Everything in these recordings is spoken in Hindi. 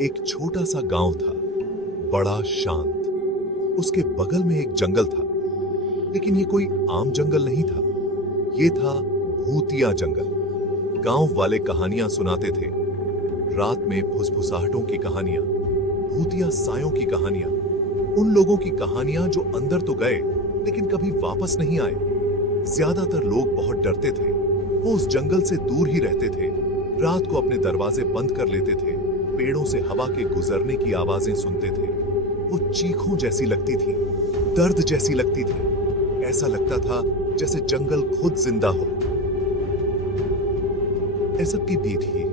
एक छोटा सा गांव था, बड़ा शांत। उसके बगल में एक जंगल था, लेकिन ये कोई आम जंगल नहीं था। ये था भूतिया जंगल। गांव वाले कहानियां सुनाते थे, रात में फुसफुसाहटों की कहानियां, भूतिया सायों की कहानियां, उन लोगों की कहानियां जो अंदर तो गए लेकिन कभी वापस नहीं आए। ज्यादातर लोग बहुत डरते थे। वो उस जंगल से दूर ही रहते थे, रात को अपने दरवाजे बंद कर लेते थे, पेड़ों से हवा के गुजरने की आवाजें सुनते थे। वो चीखों जैसी लगती थी, दर्द जैसी लगती थी। ऐसा लगता था जैसे जंगल खुद जिंदा हो। ऐसा की भी थी,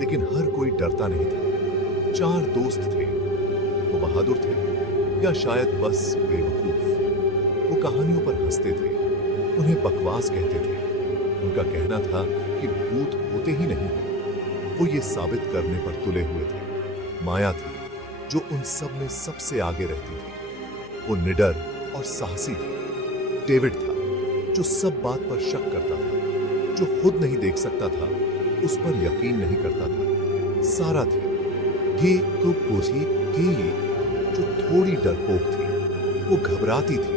लेकिन हर कोई डरता नहीं था। 4 दोस्त थे। वो बहादुर थे या शायद बस बेवकूफ। वो कहानियों पर हंसते थे, उन्हें बकवास कहते थे। उनका कहना था कि भूत होते ही नहीं हैं। वो ये साबित करने पर तुले हुए थे। माया थी जो उन सब में सबसे आगे रहती थी। वो निडर और साहसी थी। डेविड था जो सब बात पर शक करता था, जो खुद नहीं देख सकता था, उस पर यकीन नहीं करता था। सारा थी, ये तो पूछी थी, जो थोड़ी डरपोक थी। वो घबराती थी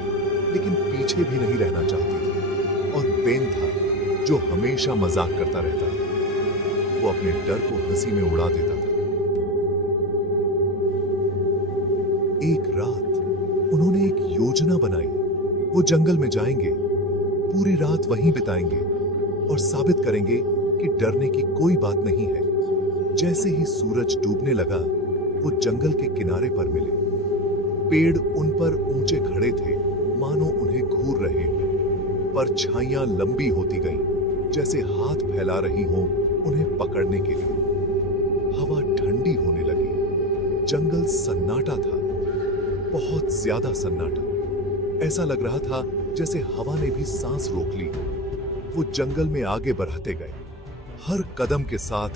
लेकिन पीछे भी नहीं रहना चाहती थी। और बेन था जो हमेशा मजाक करता रहता था। वो अपने डर को हंसी में उड़ा देता था। एक रात उन्होंने एक योजना बनाई। वो जंगल में जाएंगे, पूरी रात वहीं बिताएंगे और साबित करेंगे कि डरने की कोई बात नहीं है। जैसे ही सूरज डूबने लगा, वो जंगल के किनारे पर मिले। पेड़ उन पर ऊंचे खड़े थे, मानो उन्हें घूर रहे हों। परछाइयां लंबी होती गईं, जैसे हाथ फैला रही हों उन्हें पकड़ने के लिए। हवा ठंडी होने लगी। जंगल सन्नाटा था, बहुत ज्यादा सन्नाटा। ऐसा लग रहा था जैसे हवा ने भी सांस रोक ली। वो जंगल में आगे बढ़ते गए। हर कदम के साथ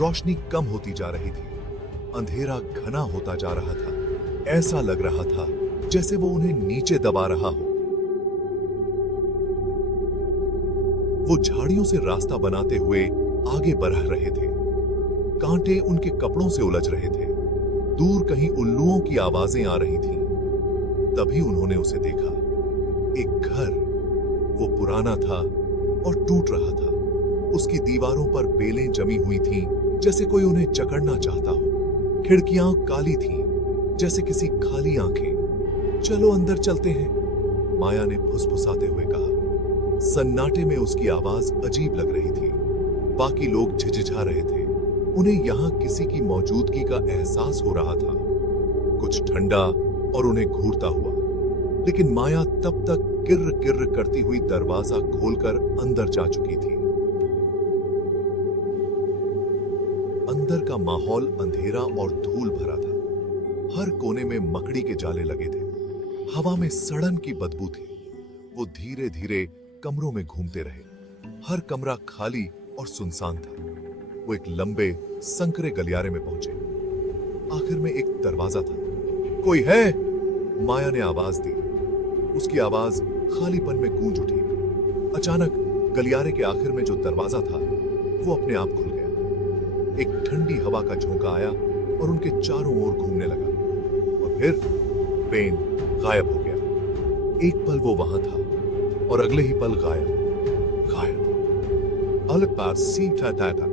रोशनी कम होती जा रही थी। अंधेरा घना होता जा रहा था। ऐसा लग रहा था जैसे वो उन्हें नीचे दबा रहा हो। वो झाड़ियों से रास्ता बनाते हुए आगे बढ़ रहे थे। कांटे उनके कपड़ों से उलझ रहे थे। दूर कहीं उल्लुओं की आवाजें आ रही थीं। तभी उन्होंने उसे देखा। एक घर। वो पुराना था और टूट रहा था। उसकी दीवारों पर बेलें जमी हुई थीं, जैसे कोई उन्हें जकड़ना चाहता हो। खिड़कियां काली थीं, जैसे किसी खाली आंखें। चलो अंदर चलते हैं, माया ने फुसफुसाते हुए कहा। सन्नाटे में उसकी आवाज अजीब लग रही थी। बाकी लोग झिझिझा रहे थे। उन्हें यहां किसी की मौजूदगी का एहसास हो रहा था, कुछ ठंडा और उन्हें घूरता हुआ। लेकिन माया तब तक किर्र किर्र करती हुई दरवाजा खोलकर अंदर जा चुकी थी। अंदर का माहौल अंधेरा और धूल भरा था। हर कोने में मकड़ी के जाले लगे थे। हवा में सड़न की बदबू थी। वो धीरे धीरे कमरों में घूमते रहे। हर कमरा खाली और सुनसान था। वो एक लंबे संकरे गलियारे में पहुंचे। आखिर में एक दरवाजा था। कोई है? माया ने आवाज दी। उसकी आवाज खालीपन में गूंज उठी। अचानक गलियारे के आखिर में जो दरवाजा था, वो अपने आप खुल गया। एक ठंडी हवा का झोंका आया और उनके चारों ओर घूमने लगा। और फिर बेन गायब हो गया। एक पल वो वहां था और अगले ही पल गायब। अलग पास सीधा था।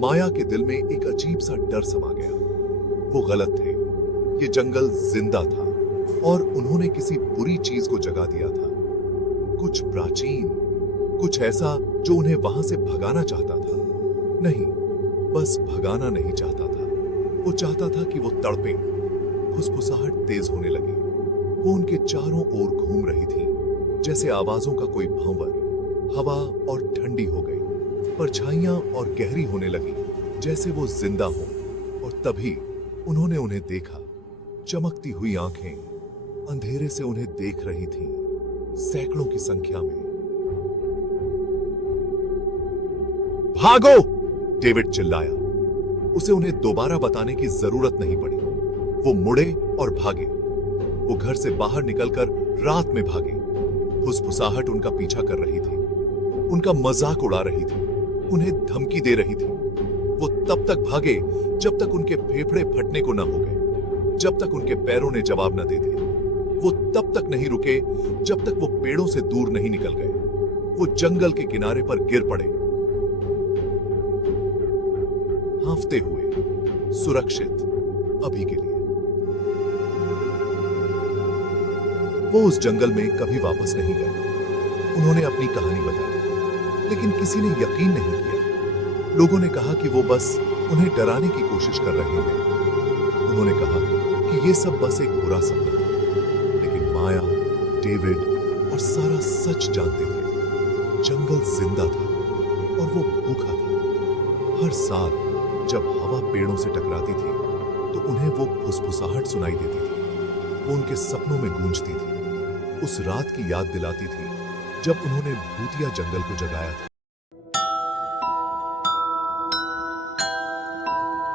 माया के दिल में एक अजीब सा डर समा गया। वो गलत थे। ये जंगल जिंदा था और उन्होंने किसी बुरी चीज को जगा दिया था। कुछ प्राचीन, कुछ ऐसा जो उन्हें वहां से भगाना चाहता था। नहीं, बस भगाना नहीं चाहता था। वो चाहता था कि वो तड़पे। फुसफुसाहट तेज होने लगी। वो उनके चारों ओर घूम रही थी, जैसे आवाजों का कोई भंवर। हवा और ठंडी हो गई। परछाइयां और गहरी होने लगी, जैसे वो जिंदा हो। और तभी उन्होंने उन्हें देखा। चमकती हुई आंखें अंधेरे से उन्हें देख रही थीं, सैकड़ों की संख्या में। भागो! डेविड चिल्लाया। उसे उन्हें दोबारा बताने की जरूरत नहीं पड़ी। वो मुड़े और भागे। वो घर से बाहर निकलकर रात में भागे। फुसफुसाहट उनका पीछा कर रही थी। उनका मजाक उड़ा रही थी, उन्हें धमकी दे रही थी। वो तब तक भागे जब तक उनके फेफड़े फटने को न हो गए, जब तक उनके पैरों ने जवाब न दे दिया। वो तब तक नहीं रुके जब तक वो पेड़ों से दूर नहीं निकल गए। वो जंगल के किनारे पर गिर पड़े, हांफते हुए, सुरक्षित अभी के लिए। वो उस जंगल में कभी वापस नहीं गए। उन्होंने अपनी कहानी बताई, लेकिन किसी ने यकीन नहीं किया। लोगों ने कहा कि वो बस उन्हें डराने की कोशिश कर रहे हैं। उन्होंने कहा कि ये सब बस एक बुरा सपना था। लेकिन माया, डेविड और सारा सच जानते थे। जंगल जिंदा था और वो भूखा था। हर साल जब हवा पेड़ों से टकराती थी तो उन्हें वो फुसफुसाहट सुनाई देती थी। वो उनके सपनों में गूंजती थी, उस रात की याद दिलाती थी जब उन्होंने भूतिया जंगल को जगाया था।